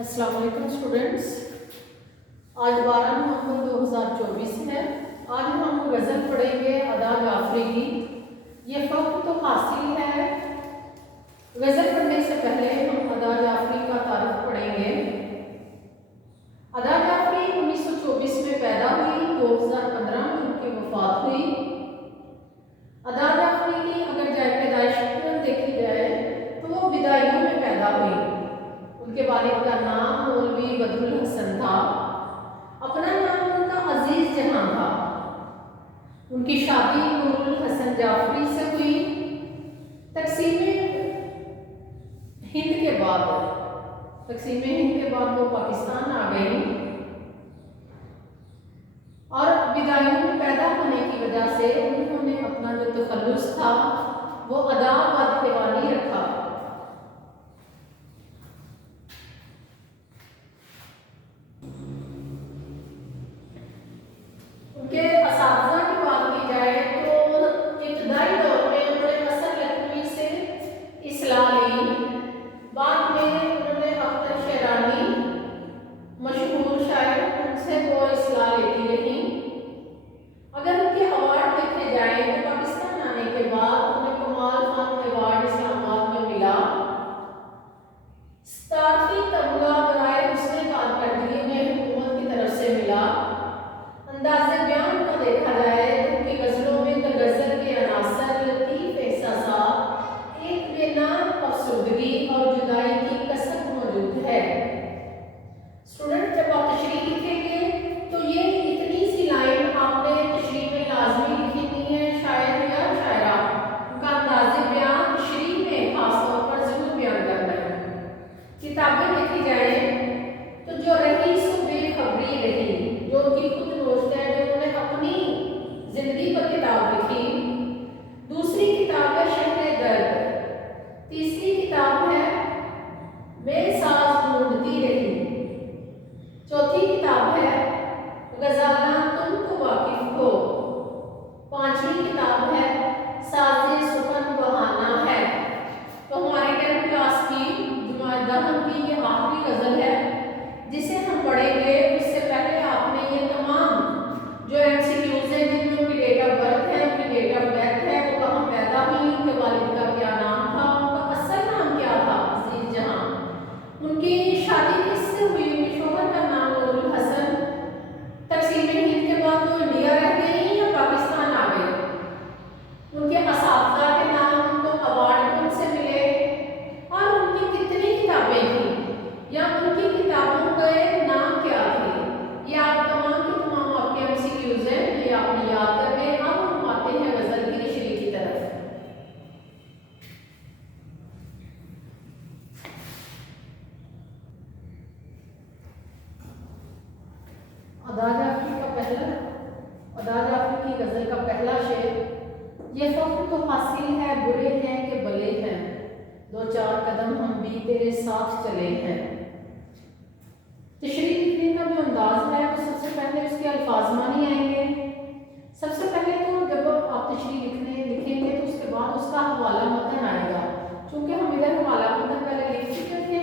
अस्सलाम वालेकुम स्टूडेंट्स। आज 12 नवंबर 2024 है। आज हम गज़ल पढ़ेंगे अदा जाफरी की। ये फ़ख्र तो हासिल है। गज़ल पढ़ने से पहले हम अदा जाफरी का तारुफ पढ़ेंगे। अदा जाफरी 1924 में पैदा हुई, 2015 में उनकी वफ़ात हुई। अदा जाफरी की अगर पैदाइश देखी जाए तो वो बिदाइयों में पैदा हुई। उनके वालिद का नाम मौलवी बदरुल हसन था। अपना नाम उनका अजीज जहां था। उनकी शादी नूरुल हसन जाफरी से हुई। तकसीम हिंद के बाद वो पाकिस्तान आ गई और बिदाइयों में पैदा होने की वजह से उन्होंने अपना जो तखल्लुस था वो अदा बददीवानी रखा। उनके असातिज़ा की बात की जाए तो इब्तदाई दौर में उन्होंने हसन लखनवी से इस्लाह ली। बाद में उन्होंने अख्तर शेरानी मशहूर शायर उनसे वो इस्लाह लेती रही। अगर उनके अवार्ड देखे जाए तो पाकिस्तान आने के बाद उन्हें कमाल खान अवार्ड इस्लामाबाद में मिला। सतारती तबला बराए उसने कारकर्दगी में हुकूमत की तरफ से मिला। अंदाज़े बयान का देखा जाए तो उनकी गज़लों में गज़ल के अनासर, लतीफ़ एहसासात, एक बेनाम अफसुर्दगी और जुदाई की कसक मौजूद है। स्टूडेंट, जब आप तशरीह लिखेंगे तो ये इतनी सी लाइन आपने तशरीह में लाजमी लिखनी है। शायर या शायरा उनका अंदाज़े बयान तशरीह में खासतौर पर ज़रूर बयान करना है। किताबें देखी जाए तो जो रही सो बेखबरी रही, जो उनकी खुद दोस्त है, जो उन्होंने अपनी जिंदगी पर किताब लिखी। दूसरी किताब है शहर दर्द। तीसरी किताब है बेसाज ढूंढती रही। चौथी किताब है गजाला तुम तो वाकिफ हो। पांचवी किताब है साजे सुखन बहाना है। तो हमारी 10th क्लास की जुमादान की ये आखिरी गज़ल है जिसे हम पढ़ेंगे। उससे पहले आपने ये तमाम जो MCQs हैं जिनमें उनकी डेट ऑफ बर्थ है, उनकी डेट ऑफ डेथ है, वो कहाँ पैदा हुई, उनके वालिद का क्या नाम था, उनका असल नाम क्या था अजीज जहां, उनकी शादी किससे हुई, उनके शोहर का नाम नूरुल हसन, तकसीम हिंद के बाद वो इंडिया रह गई या पाकिस्तान आ गई, उनके असातिज़ा के नाम, उनको अवार्ड कौन से मिले और उनकी कितनी किताबें थी या उनकी किताबों के नाम क्या थे। ये आप तमाम के तमाम आपके MCQs हैं, ये आपने याद करने। अब हम आते हैं गज़ल की तशरीह की तरफ। अदा जाफरी की गज़ल का पहला शेर। ये फ़ख्र तो हासिल है, बुरे हैं कि भले हैं, दो चार कदम हम भी तेरे साथ चले हैं। तशरीह लिखने का जो अंदाज है वो सबसे पहले उसके अल्फाज मानी आएंगे। सबसे पहले तो जब आप तशरीह लिखेंगे तो उसके बाद उसका हवाला मतन आएगा। चूंकि हम इधर हवाला मतन पहले लिख चुके थे,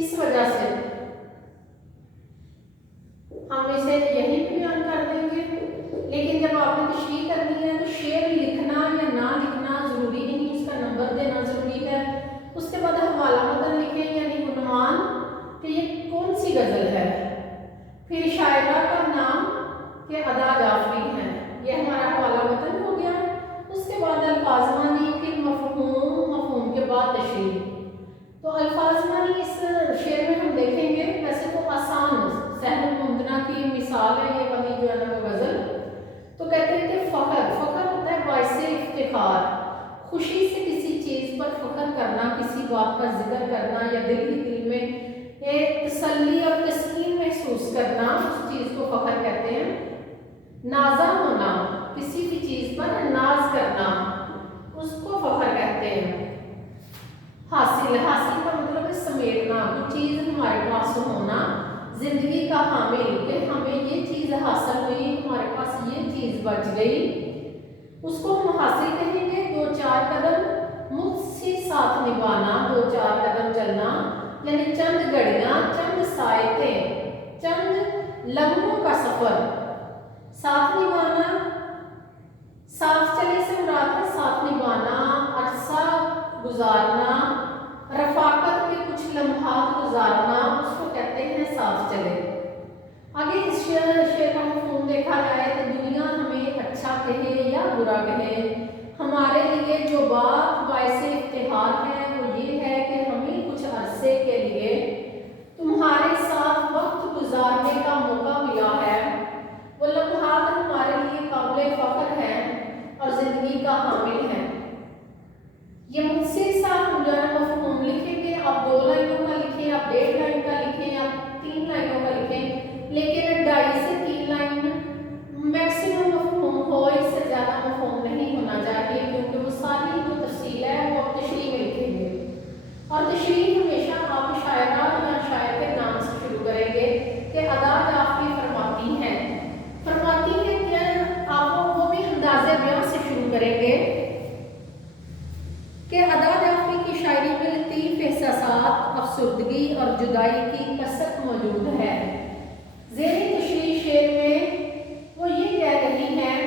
इस वजह से हम इसे यहीं पे बयान कर देंगे। लेकिन जब आपने तशरीह करनी है तो शेर लिखना या ना लिखना ज़रूरी नहीं, उसका नंबर देना ज़रूरी है। उसके बाद हवाला मतन लिखें यानी उन्वान कि ये कौन सी गज़ल है, फिर शायरा का नाम कि अदा जाफरी है, ये हमारा हवाला मतन हो गया। उसके बाद अल्फाज मानी, फिर मफ़हूम के बाद तशरीह। तो अल्फाज मानी इस शेर में हम देखेंगे। वैसे तो आसान सहल मुमतना की मिसाल है ये वाली जो है ना वो गज़ल। तो कहते हैं कि फ़ख्र होता है बाइसे इफ्तिखार, खुशी से किसी चीज़ पर फ़ख्र करना, किसी बात का जिक्र करना या दिल ही दिल में एक तसल्ली और तस्कीन महसूस करना, उस चीज़ को फ़ख्र कहते हैं। नाज़ा होना, किसी भी चीज़ पर नाज करना, उसको फ़ख्र कहते हैं। हासिल का मतलब है समेटना, कोई चीज़ हमारे पास होना, ज़िंदगी का हामिल कि हमें ये चीज़ हासिल हुई, हमारे पास ये चीज़ बच गई, उसको हम हासिल कहेंगे। दो चार कदम मुझसे साथ निभाना, दो चार कदम चलना, यानी चंद घड़ियां, चंद सायतें, चंद लम्हों का सफर। साथ निभाना, साथ चले से मुराद है साथ निभाना, अरसा गुजारना, रफाकत के कुछ लम्हात गुजारना, उसको कहते हैं साथ चले। आगे इस शेर का मफ़हूम देखा जाए तो दुनिया हमें अच्छा कहे या बुरा कहे, हमारे लिए जो बात बाइसे इफ्तिहार है वो ये है कि हमें कुछ अरसे के लिए तुम्हारे साथ वक्त गुजारने का मौका मिला है। वो लम्हात हमारे लिए काबिल फ़ख्र है और ज़िंदगी का हामिल है। ये मुझसे साथ हम जो है मफ़हूम लिखेंगे, आप 2 लाइनों का लिखें, आप 1.5 लाइन का लिखें, आप 3 लाइनों का लिखें, लेकिन 2.5 से 3 लाइन मैक्सिमम मफ़हूम हो, इससे ज़्यादा मफ़हूम नहीं होना चाहिए, क्योंकि वो सारी जो तफसील है वो आप तशरीह में लिखेंगे। और तशरीह हमेशा आप शायरा या शायर के नाम से शुरू करेंगे कि अदा जाफ़ी फरमाती हैं कि आप वो भी अंदाज़े बयां से शुरू करेंगे कि अदा जाफ़ी की शायरी में लतीफ़ एहसासात, अफसुर्दगी और जुदाई की कसरत मौजूद है। ज़ेरी तशरीह शेर में वो ये कह रही हैं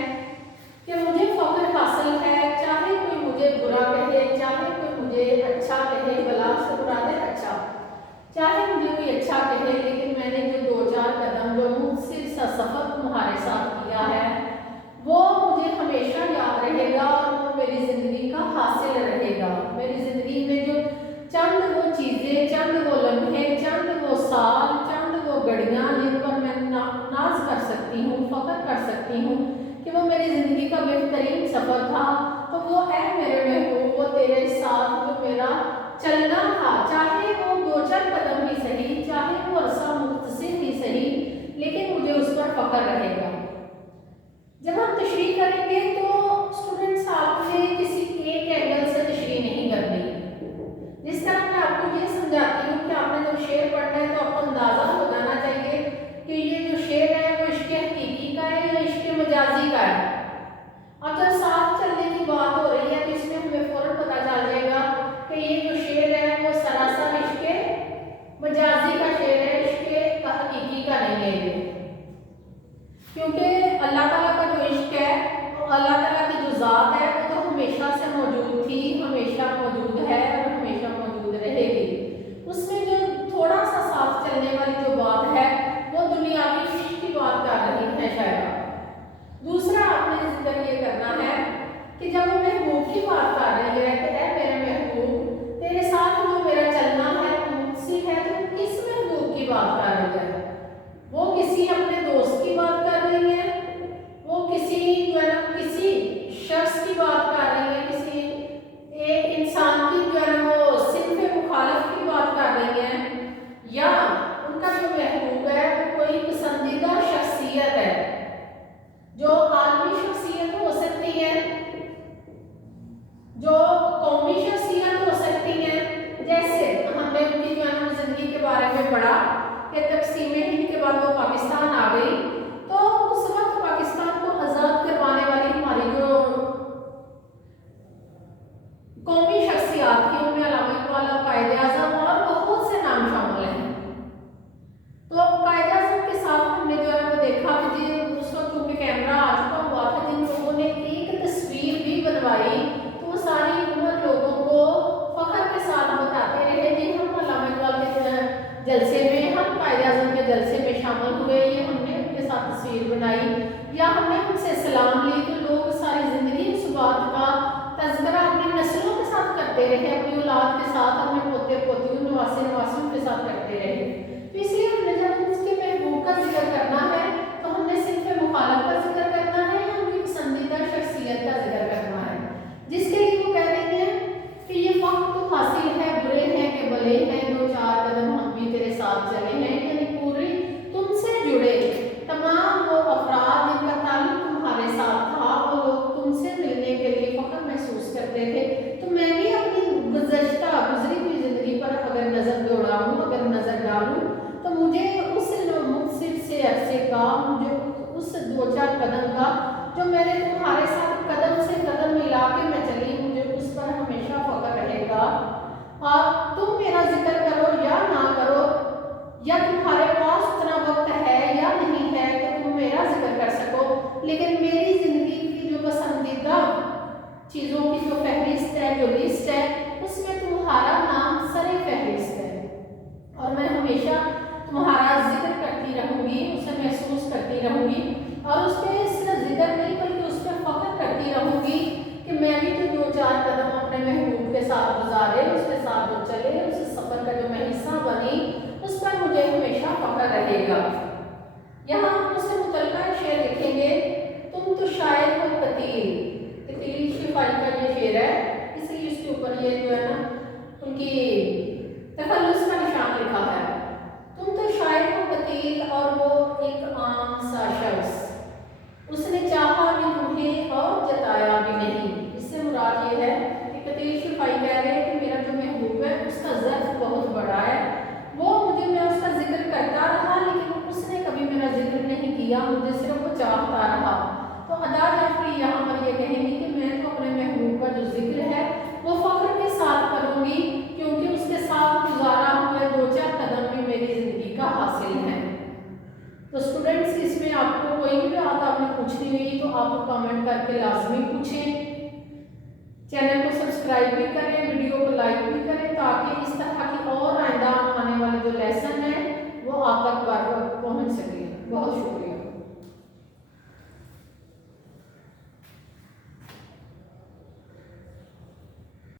कि मुझे फ़ख्र हासिल है, चाहे कोई मुझे बुरा कहे, चाहे कोई मुझे अच्छा कहे, भला से मुराद है अच्छा, चाहे मुझे कोई अच्छा कहे, लेकिन मैंने जो 2-4 कदम जो मुझसे सफ़र तुम्हारे साथ किया है वो मुझे हमेशा याद रहेगा और वो मेरी ज़िंदगी का हासिल रहेगा। मेरी ज़िंदगी में जो चंद वो चीज़ें, चंद वो लम्हे, चंद वो साल, चंद वो घड़ियाँ जिन पर मैं नाज कर सकती हूँ, फ़ख्र कर सकती हूँ कि वो मेरी ज़िंदगी का बेहतरीन सफ़र था, तो वो है मेरे महबूब, वो तेरे साथ जो मेरा चलना था, चाहे वो 2-4 कदम ही सही, चाहे वो अरसा मुख्तसर ही सही, लेकिन मुझे उस पर फ़ख्र रहेगा। जब हम तशरीह करेंगे तो स्टूडेंट्स आपने किसी एक एंगल से तशरीह नहीं करनी। जिस तरह मैं आपको ये समझाती हूँ कि आपने जब शेर पढ़ना है तो आपको अंदाज़ा हो जाना चाहिए कि ये जो शेर है वो इश्क़ हकीकी का है या इश्क़ मजाजी का है। और जब साथ चलने की बात हो रही है तो इसमें हमें फ़ौरन पता चल जाएगा कि ये जो शेर है वो सरासर इश्क़ मजाजी का शेर है, इश्क़ हकीकी का नहीं है ये। क्योंकि अल्लाह ताला का जो इश्क है, तो अल्लाह ताला की जो ज़ात है वो तो हमेशा से मौजूद थी, हमेशा मौजूद है और हमेशा मौजूद रहेगी। उसमें जो थोड़ा सा साथ चलने वाली जो बात है वो दुनियावी इश्क की बात कर रही है शायद। दूसरा आपने जिक्र ये करना है कि जब वो महबूब की बात कर रही है कि ऐ मेरे महबूब, तेरे साथ जो मेरा चलना है वो मुझसे है, तो किस महबूब की बात कर रही है? वो किसी अपने दोस्त की बात कर रही है, वो किसी जो है ना किसी शख्स की बात कर रही है, किसी एक इंसान की जो है ना वो सिर्फ मुखालिफ की बात कर रही है, या उनका जो महबूब है वो कोई पसंदीदा शख्सियत है जो आलमी शख्सियत हो सकती है, जो कौमी शख्सियत हो सकती है। जैसे हमने उनकी जो है ना जिंदगी के बारे में पढ़ा कि तक़सीम हिंद के बाद वो पाकिस्तान आ गई, तो उस वक्त पाकिस्तान को आज़ाद करवाने वाली हमारी जो कौमी शख्सियात थी उनमें अल्लामा इकबाल, कायदे आज़म और बहुत से नाम शामिल हैं। तो कायदे आज़म के साथ हमने जो है वो देखा कि उस वक्त क्योंकि कैमरा आ चुका हुआ था, जिन लोगों ने एक तस्वीर भी बनवाई तो वो सारी उम्र लोगों को फ़ख्र के साथ बताते रहे जी हम अल्लामा इकबाल के जलसे में, हम कायदे आज़म के जलसे में शामिल हुए, ये हमने उनके साथ तस्वीर बनाई या हमने उनसे सलाम ली। तो लोग सारी ज़िंदगी उस बात का तज़किरा अपनी नस्लों के साथ करते रहे, अपनी औलाद के साथ, अपने पोते पोतियों, नवासे नवासियों के साथ करते रहे। तो इसलिए हमने जब उसके महबूब का जिक्र करना है तो हमने सिर्फ मुखालिफ का जिक्र करना है या उनकी पसंदीदा शख्सियत का जिक्र करना है, जिसके लिए वो कह रही हैं कि ये वक्त तो हासिल है, बुरे हैं कि भले हैं, 2-4 कदम हम भी तेरे साथ चले हैं, यानी पूरे तुमसे जुड़े तमाम वो अफराद जिनका ताल्लुक तुम्हारे साथ था, वो लोग तुमसे मिलने के लिए फ़ख्र महसूस करते थे। तो मैं भी अपनी गुज़री हुई ज़िंदगी पर अगर नज़र दौड़ाऊँ, अगर नज़र डालूँ, तो मुझे उस मुख्तसर से अरसे का, मुझे उस 2-4 कदम का जो मैंने तुम्हारे साथ कदम से कदम मिला के मैं चली, मुझे उस पर हमेशा फ़ख्र रहेगा। और तुम मेरा जिक्र करो या लेकिन मेरी ज़िंदगी की जो पसंदीदा चीज़ों की जो फहरिस्त है, जो लिस्ट है, उसमें तुम्हारा नाम सरे फहरिस्त है और मैं हमेशा तुम्हारा जिक्र करती रहूँगी, उसे महसूस करती रहूँगी और उस पर सिर्फ जिक्र नहीं बल्कि उस पर फख्र करती रहूँगी कि मैं भी तो 2-4 कदम अपने महबूब के साथ गुजारे, उसके साथ जो चले, उस सफ़र का जो मैं हिस्सा बनी, उस पर मुझे हमेशा फख्र रहेगा। यहाँ हम उससे मुतल्लिक़ शेर लिखेंगे, तुम तो शायर हो कतील। कतील शिफाई का ये शेर है, इसलिए उसके ऊपर ये जो है ना उनकी तखल्लुस का निशान लिखा है। तुम तो शायर हो कतील और वो एक आम सा शख्स, उसने चाहा भी तुम्हें और जताया भी नहीं। इससे मुराद ये है कि कतील शिफाई कह रहे हैं कि मेरा जो महबूब है उसका ज़र्फ बहुत बड़ा है, वो मुझे, मैं उसका जिक्र करता रहा लेकिन उसने कभी मेरा जिक्र नहीं किया, मुझे सिर्फ वो चाहता रहा। तो अदा जाफरी यहाँ पर ये कहेंगी कि मैं तो अपने महबूब का जो जिक्र है वो फ़ख्र के साथ करूँगी क्योंकि उसके साथ गुजारा हुए 2-4 कदम भी मेरी ज़िंदगी का हासिल है। तो स्टूडेंट्स, इसमें आपको कोई भी बात आपने पूछनी हुई तो आप कमेंट करके लाजमी पूछें। चैनल को सब्सक्राइब भी करें, वीडियो को लाइक भी करें ताकि इस तरह की और आइंदा आने